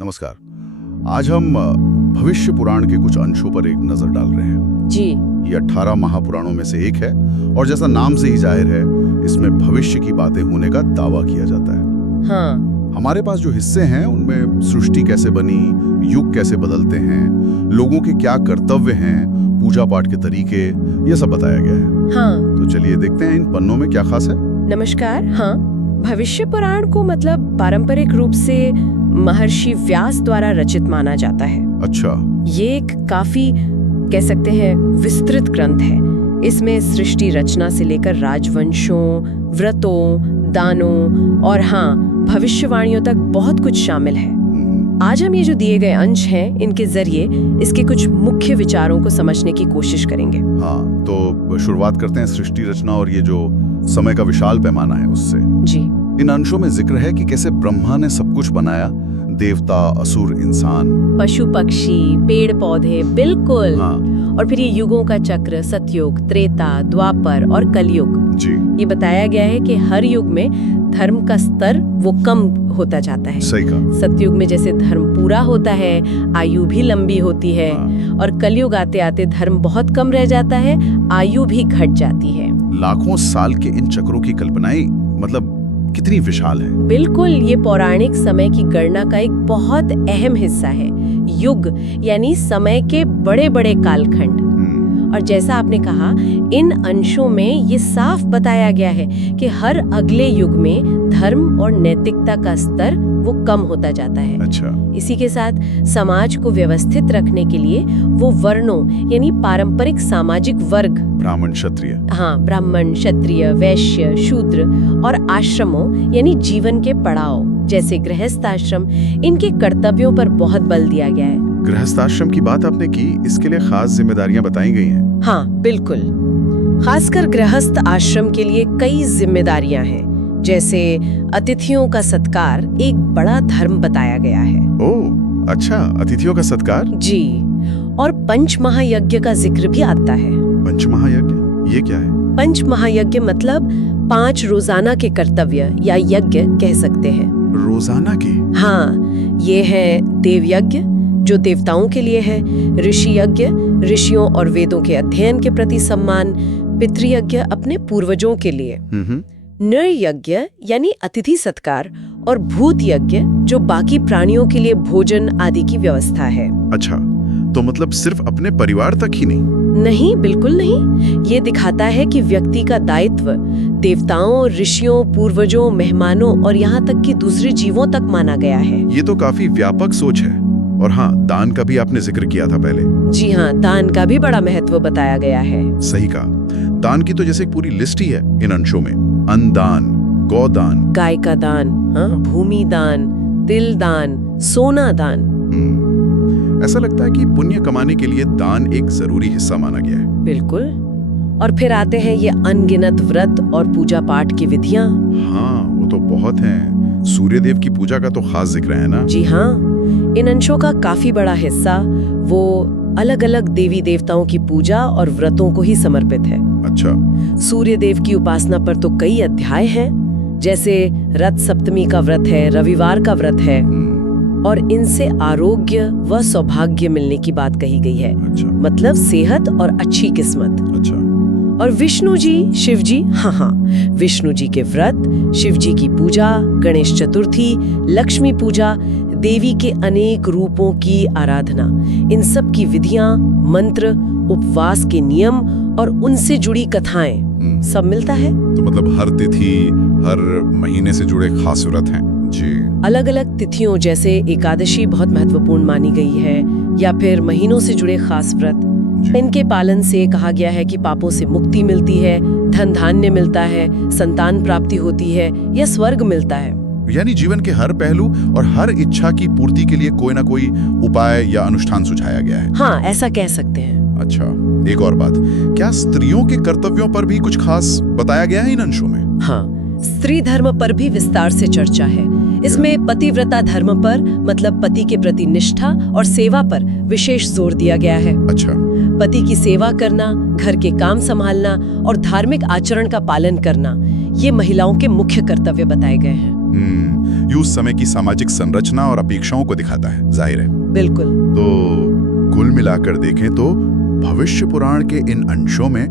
नमस्कार। आज हम भविष्य पुराण के कुछ अंशों पर एक नजर डाल रहे हैं। जी। ये 18 महापुराणों में से एक है और जैसा नाम से ही जाहिर है, इसमें भविष्य की बातें होने का दावा किया जाता है। हाँ। हमारे पास जो हिस्से हैं उनमें सृष्टि कैसे बनी, युग कैसे बदलते हैं, लोगों के क्या कर्तव्य हैं, पूजा पाठ के तरीके, ये सब बताया गया है। हाँ। तो चलिए देखते हैं इन पन्नों में क्या खास है। नमस्कार। हाँ, भविष्य पुराण को मतलब पारंपरिक रूप से महर्षि व्यास द्वारा रचित माना जाता है। अच्छा। ये एक काफी कह सकते हैं विस्तृत ग्रंथ है। इसमें सृष्टि रचना से लेकर राजवंशों, व्रतों, दानों और हाँ, भविष्यवाणियों तक बहुत कुछ शामिल है। आज हम ये जो दिए गए अंश हैं, इनके जरिए इसके कुछ मुख्य विचारों को समझने की कोशिश करेंगे। हाँ, तो शुरुआत करते हैं सृष्टि रचना और ये जो समय का विशाल पैमाना है उससे। जी। इन अंशों में जिक्र है कि कैसे ब्रह्मा ने सब कुछ बनाया, देवता, असुर, इंसान, पशु पक्षी, पेड़ पौधे, बिल्कुल। हाँ। और फिर ये युगों का चक्र, सतयुग, त्रेता, द्वापर और कलयुग। जी। ये बताया गया है कि हर युग में धर्म का स्तर वो कम होता जाता है। सही कहा। सतयुग में जैसे धर्म पूरा होता है, आयु भी लंबी होती है। हाँ। और कलयुग आते आते धर्म बहुत कम रह जाता है, आयु भी घट जाती है। लाखों साल के इन चक्रों की कल्पनाएं मतलब कितनी विशाल है। बिल्कुल, ये पौराणिक समय की गणना का एक बहुत अहम हिस्सा है। युग यानी समय के बड़े बड़े कालखंड। और जैसा आपने कहा, इन अंशों में ये साफ बताया गया है कि हर अगले युग में धर्म और नैतिकता का स्तर वो कम होता जाता है। अच्छा। इसी के साथ समाज को व्यवस्थित रखने के लिए वो वर्णों यानी पारंपरिक सामाजिक वर्ग, ब्राह्मण, क्षत्रिय, हाँ, ब्राह्मण, क्षत्रिय, वैश्य, शूद्र और आश्रमों यानी जीवन के पड़ाव जैसे गृहस्थ आश्रम, इनके कर्तव्यों पर बहुत बल दिया गया है। गृहस्थाश्रम की बात आपने की, इसके लिए खास जिम्मेदारियां बताई गई हैं। हाँ, बिल्कुल। खासकर गृहस्थ आश्रम के लिए कई जिम्मेदारियां हैं। जैसे अतिथियों का सत्कार एक बड़ा धर्म बताया गया है। ओह, अच्छा, अतिथियों का सत्कार। जी। और पंच महायज्ञ का जिक्र भी आता है। पंचमहायज्ञ, ये क्या है? पंच महायज्ञ मतलब 5 रोजाना के कर्तव्य या यज्ञ कह सकते हैं। रोजाना के? हाँ, ये है देव यज्ञ जो देवताओं के लिए है, ऋषि यज्ञ ऋषियों और वेदों के अध्ययन के प्रति सम्मान, पितृयज्ञ अपने पूर्वजों के लिए, नर यज्ञ यानी अतिथि सत्कार, और भूत यज्ञ जो बाकी प्राणियों के लिए भोजन आदि की व्यवस्था है। अच्छा, तो मतलब सिर्फ अपने परिवार तक ही नहीं? नहीं, बिल्कुल नहीं। ये दिखाता है कि व्यक्ति का दायित्व देवताओं, ऋषियों, पूर्वजों, मेहमानों और यहाँ तक कि दूसरे जीवों तक माना गया है। ये तो काफी व्यापक सोच है। और हाँ, दान का भी आपने जिक्र किया था पहले। जी हाँ, दान का भी बड़ा महत्व बताया गया है। सही कहा। दान की तो जैसे एक पूरी लिस्ट ही है इन अंशों में। अन्नदान, गौदान, गाय का दान, हाँ, भूमि दान, तिल दान, सोना दान। ऐसा लगता है कि पुण्य कमाने के लिए दान एक जरूरी हिस्सा माना गया है। बिल्कुल। और फिर आते हैं ये अनगिनत व्रत और पूजा पाठ की विधियां। हाँ, वो तो बहुत हैं। सूर्य देव की पूजा का तो खास जिक्र है ना? जी हाँ, इन अंशों का काफी बड़ा हिस्सा वो अलग अलग देवी देवताओं की पूजा और व्रतों को ही समर्पित है। अच्छा। सूर्य देव की उपासना पर तो कई अध्याय हैं, जैसे रथ सप्तमी का व्रत है, रविवार का व्रत है, और इनसे आरोग्य व सौभाग्य मिलने की बात कही गई है। अच्छा। मतलब सेहत और अच्छी किस्मत। अच्छा। और विष्णु जी, शिव जी, हाँ, विष्णु जी के व्रत, शिव जी की पूजा, गणेश चतुर्थी, लक्ष्मी पूजा, देवी के अनेक रूपों की आराधना, इन सब की विधियां, मंत्र, उपवास के नियम और उनसे जुड़ी कथाएं, सब मिलता है। तो मतलब हर तिथि, हर महीने से जुड़े खास व्रत हैं। जी। अलग अलग तिथियों जैसे एकादशी बहुत महत्वपूर्ण मानी गई है, या फिर महीनों से जुड़े खास व्रत। इनके पालन से कहा गया है कि पापों से मुक्ति मिलती है, धन धान्य मिलता है, संतान प्राप्ति होती है या स्वर्ग मिलता है। यानी जीवन के हर पहलू और हर इच्छा की पूर्ति के लिए कोई ना कोई उपाय या अनुष्ठान सुझाया गया है। हाँ, ऐसा कह सकते हैं। अच्छा, एक और बात, क्या स्त्रियों के कर्तव्यों पर भी कुछ खास बताया गया है इन अंशों में? हाँ, स्त्री धर्म पर भी विस्तार से चर्चा है। इसमें पतिव्रता धर्म पर मतलब पति के प्रति निष्ठा और सेवा पर विशेष जोर दिया गया है। अच्छा। पति की सेवा करना, घर के काम संभालना और धार्मिक आचरण का पालन करना, ये महिलाओं के मुख्य कर्तव्य बताए गए हैं। ये उस समय की सामाजिक संरचना और अपेक्षाओं को दिखाता है, जाहिर है। बिल्कुल। तो कुल मिलाकर देखें तो भविष्य पुराण के इन अंशों में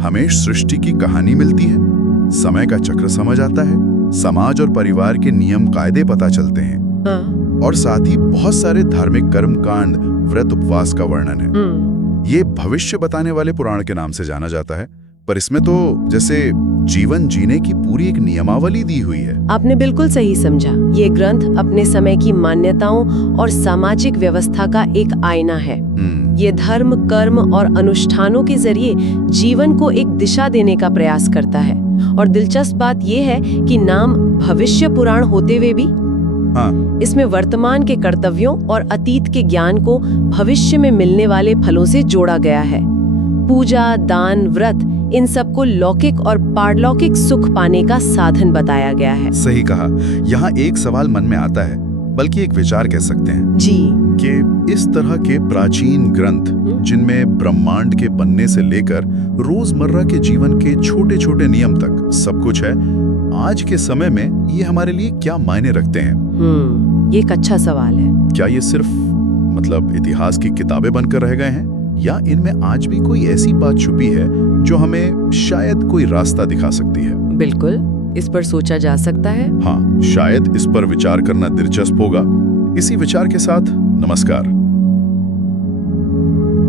हमें सृष्टि की कहानी मिलती है, समय का चक्र समझ आता है, समाज और परिवार के नियम कायदे पता चलते हैं, हाँ। और साथ ही बहुत सारे धार्मिक कर्मकांड, व्रत, उपवास का वर्णन है। ये भविष्य बताने वाले पुराण के नाम से जाना जाता है, पर इसमें तो जैसे जीवन जीने की पूरी एक नियमावली दी हुई है। आपने बिल्कुल सही समझा। ये ग्रंथ अपने समय की मान्यताओं और सामाजिक व्यवस्था का एक आईना है। ये धर्म, कर्म और अनुष्ठानों के जरिए जीवन को एक दिशा देने का प्रयास करता है। और दिलचस्प बात यह है कि नाम भविष्य पुराण होते हुए भी इसमें वर्तमान के कर्तव्यों और अतीत के ज्ञान को भविष्य में मिलने वाले फलों से जोड़ा गया है। पूजा, दान, व्रत, इन सबको लौकिक और पारलौकिक सुख पाने का साधन बताया गया है। सही कहा। यहाँ एक सवाल मन में आता है, बल्कि एक विचार कह सकते हैं जी, कि इस तरह के प्राचीन ग्रंथ जिनमें ब्रह्मांड के बनने से लेकर रोजमर्रा के जीवन के छोटे छोटे नियम तक सब कुछ है, आज के समय में ये हमारे लिए क्या मायने रखते हैं? ये एक अच्छा सवाल है। क्या ये सिर्फ इतिहास की किताबें बनकर रह गए हैं, या इनमें आज भी कोई ऐसी बात छुपी है जो हमें शायद कोई रास्ता दिखा सकती है? बिल्कुल, इस पर सोचा जा सकता है। हाँ, शायद इस पर विचार करना दिलचस्प होगा। इसी विचार के साथ नमस्कार।